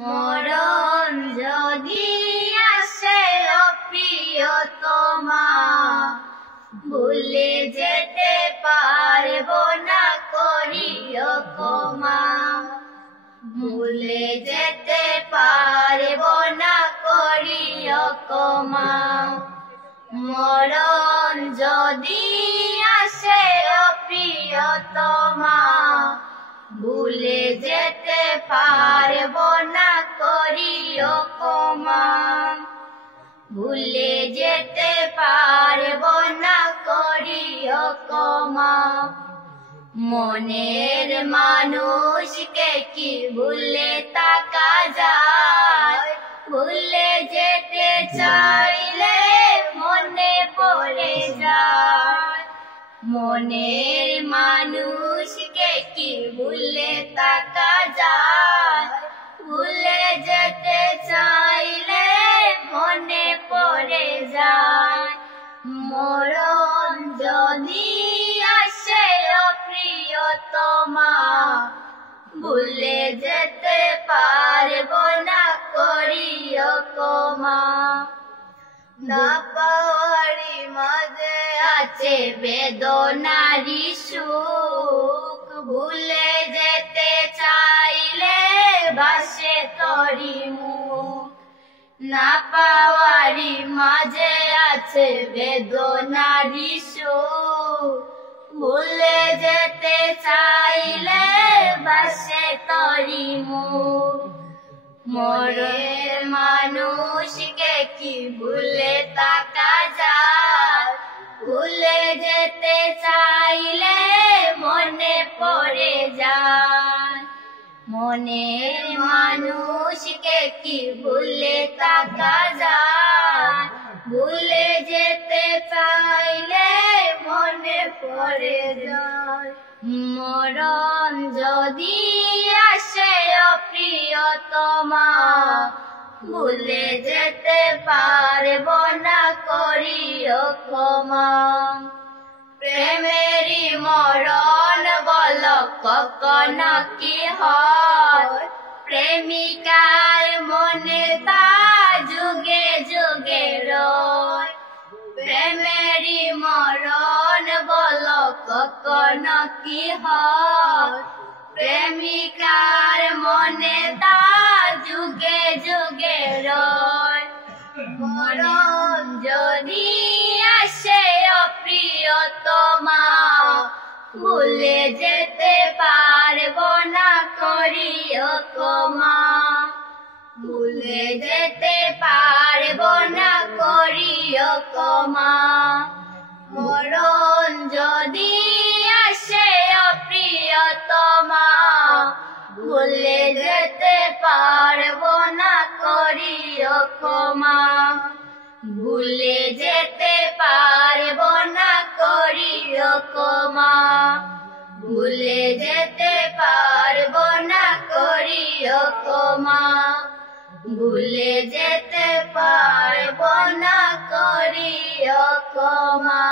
মরণ যদি আসে ও প্রিয়তমা, ভুলে যেতে পারবো না করিও ক্ষমা। ভুলে যেতে পারবো না করিও ক্ষমা। মরণ যদি আসে ও প্রিয়তমা, ভুলে যেতে পারবো না করিও ক্ষমা। ভুলে যেতে পারবো না করিও ক্ষমা। মনের মানুষকে কি ভুলে থাকা যায়? ভুলে যেতে চাইলে মনে পড়ে যায়। মনের মানুষকে কি ভুলে থাকা যায়? ভুলে যেতে চাইলে মনে পড়ে যায়। মরণ যদি আসে ও প্রিয়তমা, ভুলে যেতে পারবো না করিও ক্ষমা। না পাওয়ারই মাঝে আছে বেদনারি সুখ, ভুলে যেতে চাইলে ভাসে তোরি মুখ। না পাওয়ারই মাঝে আছে বেদনারি সুখ, ভুলে যেতে চাইলে ভাসে তোরি মুখ। মরণের মানুষকে কি ভুলে থাকা যায়? ভুলে যেতে চাইলে মনে পড়ে যায়। মনের মানুষকে কি ভুলে থাকা যায়? ভুলে যেতে চাইলে মনে পড়ে যায়। মরণ যদি আসে ও প্রিয়তমা, ভুলে যেতে পারবো না করিও ক্ষমা। প্রেমেরই মরণ বলো কখনো কি হয়? প্রেমিকার মনে তা যুগে যুগে রয়। প্রেমেরই মরণ বলো কখনো কি হয়? প্রেমিকার মনে তা যুগে যুগে রয়। মরণ যদি আসে ও প্রিয়তমা, ভুলে যেতে পারবো না করিও ক্ষমা। ভুলে যেতে পারবো না করিও ক্ষমা। মরণ যদি আসে ও প্রিয়তমা, ভুলে যেতে পারবো না করিও ক্ষমা। ভুলে যেতে পারবো না করিও ক্ষমা। ভুলে যেতে পারবো না করিও ক্ষমা। ভুলে যেতে পারবো না করিও ক্ষমা।